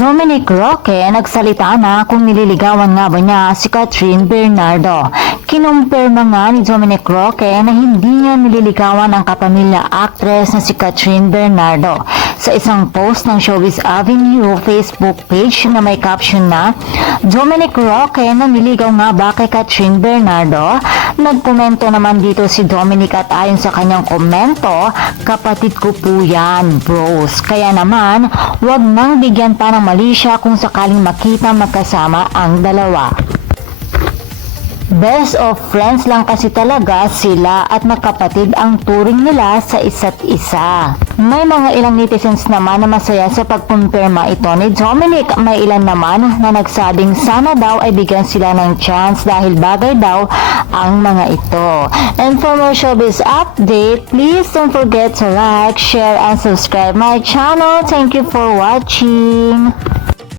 Dominic Roque nagsalita na kung nililigawan nga ba niya si Catherine Bernardo. Kinumpirma nga ni Dominic Roque na hindi niya nililigawan ang kapamilya actress na si Catherine Bernardo. Sa isang post ng Showbiz Avenue Facebook page na may caption na Dominic Roque na niligaw nga ba kay Catherine Bernardo? Nagkomento naman dito si Dominic at ayon sa kanyang komento, kapatid ko po yan, bros. Kaya naman, wag nang bigyan pa ng mali siya kung sakaling makita magkasama ang dalawa. Best of friends lang kasi talaga sila at magkapatid ang turing nila sa isa't isa. May mga ilang netizens naman na masaya sa pagkumpirma ito ni Dominic. May ilan naman na nagsabing sana daw ay bigyan sila ng chance dahil bagay daw ang mga ito. And for more showbiz update, please don't forget to like, share, and subscribe my channel. Thank you for watching.